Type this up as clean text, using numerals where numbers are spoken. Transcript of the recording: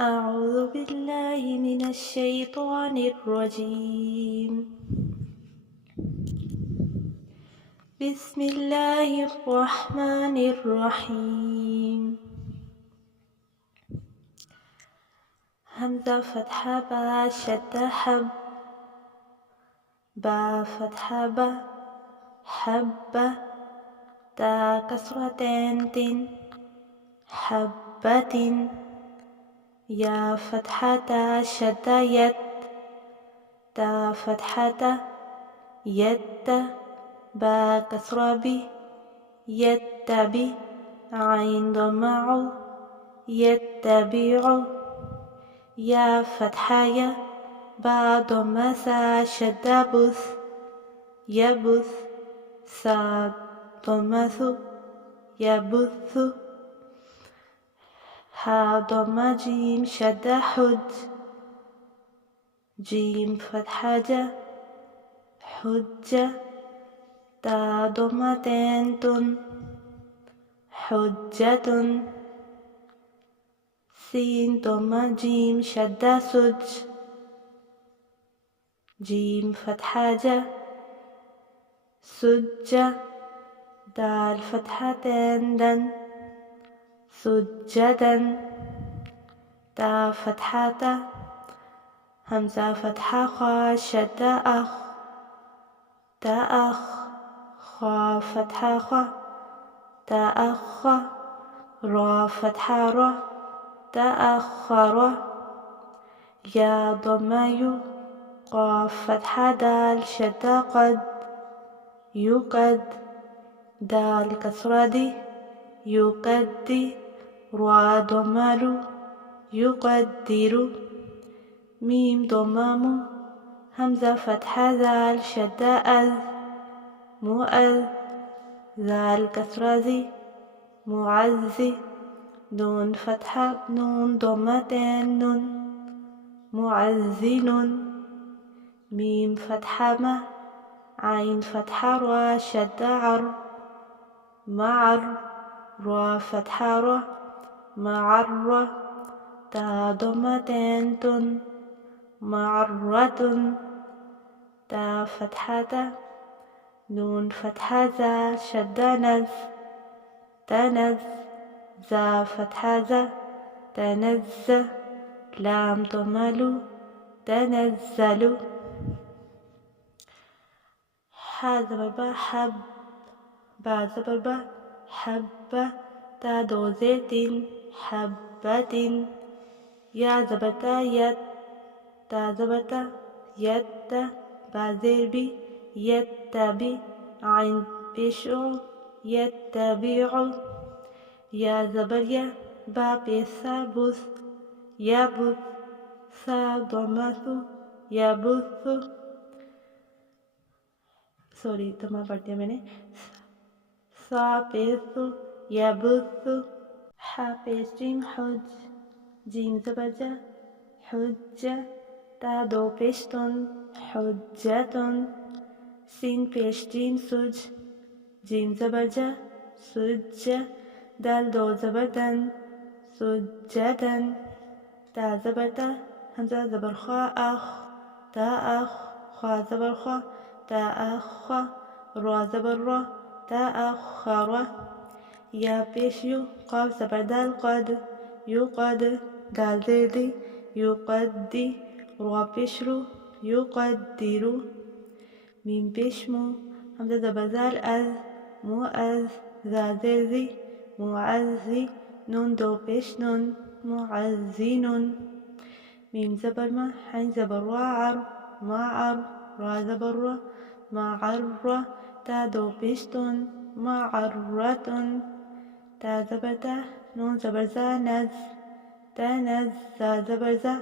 أعوذ بالله من الشيطان الرجيم. بسم الله الرحمن الرحيم. همزة فتحة با شدة حب، با فتحة با حبة، تا كسرة تن حبة، يا فتحة شدة يد، تا فتحة يد، با كسرة بي يتبع، عين ضمع يتبع، يا فتحة يا، با ضمة سا شدة بث يبث، سا ضمة ث يبث، ها ضمة جيم شدة حج، جيم فتحة ج حجة، تا ضمة تن حجة، سين ضمة جيم شدة سج، جيم فتحة ج سجة، دال فتحة دن سجدا، تا فتحة همزة فتحة خا شدة أخ، تا أخ، خا فتحة خا، تا أخ، را فتحة را، تأخر، يا ضمة يو، قاف فتحة دال شدة قد يقد، دال كسرة دي يقدي، را ضمة رو يقدر، ميم ضمة مو، همزة فتحة ذال شدة أذ مؤذ، ذال كسرة ذي معزي، نون فتحة نون ضمة نون معزن، ميم فتحة ما، عين فتحة را شدة عر معر، را فتحة را معر، تا ضمة تن معرة، تا فتحة نون فتحة ذا شدة نز تنز، ذا فتحة ذا تنز، لام ضمة لو تنزل، ح زبر با حب، با زبر با حبة، تا دو زيت حبة، يا زبر تا يد، تا زبر تا يد، با زير بي يتبع، عين بشع يتبع، يا زبر يا، با بيسا بث يبث، سا ضمة يبث، سوری ضمہ پڑھ دیا میں نے، سا پیس يبث، حا پیش جیم حج، جیم زبر جا حجة، تا دو پیش تن حجة، سین پیش جیم سج، جیم زبر جا سج، دال دو زبر دن سجدا، تا زبر تا همزة زبر خا أخ، تا أخ، خا زبر خا، تا أخ، را زبر را، تا أخر، يا پیش یو، قاف زبر دال قد يقد، دال زیر دی يقدي، را پیش رو يقدر، میم پیش مو، همزة زبر زال از مؤذ، ذا زیر ذی معزي، نون دو پیش نون معزن، میم زبر ما، حین زبر را عر معر، را زبر را معر، تا دو پیش تن معرة، تا زبر تا نون زبر زا نز تنز، زا زبر زا